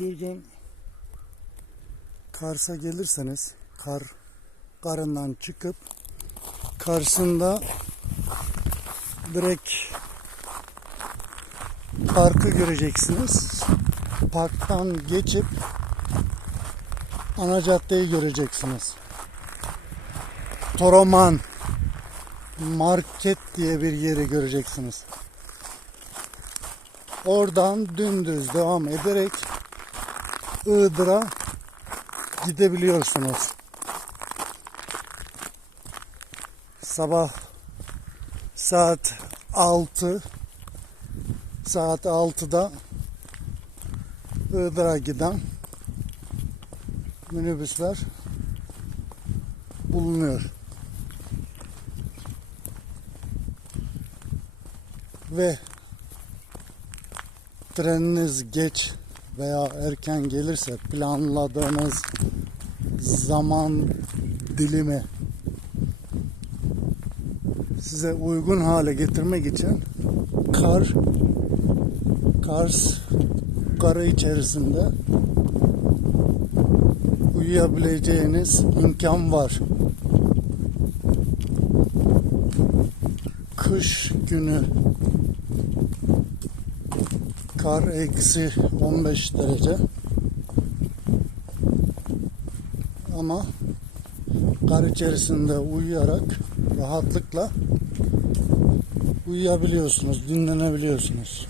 bir gün Kars'a gelirseniz kar karından çıkıp karşısında direkt parkı göreceksiniz. Parktan geçip ana caddeyi göreceksiniz. Toroman Market diye bir yeri göreceksiniz. Oradan dümdüz devam ederek Iğdır'a gidebiliyorsunuz. Sabah saat 6 saat 6'da Iğdır'a giden minibüsler bulunuyor. Ve treniniz geç veya erken gelirse planladığınız zaman dilimi size uygun hale getirmek için kar Kars karı içerisinde uyuyabileceğiniz imkan var. Kış günü kar eksi 15 derece ama kar içerisinde uyuyarak rahatlıkla uyuyabiliyorsunuz, dinlenebiliyorsunuz.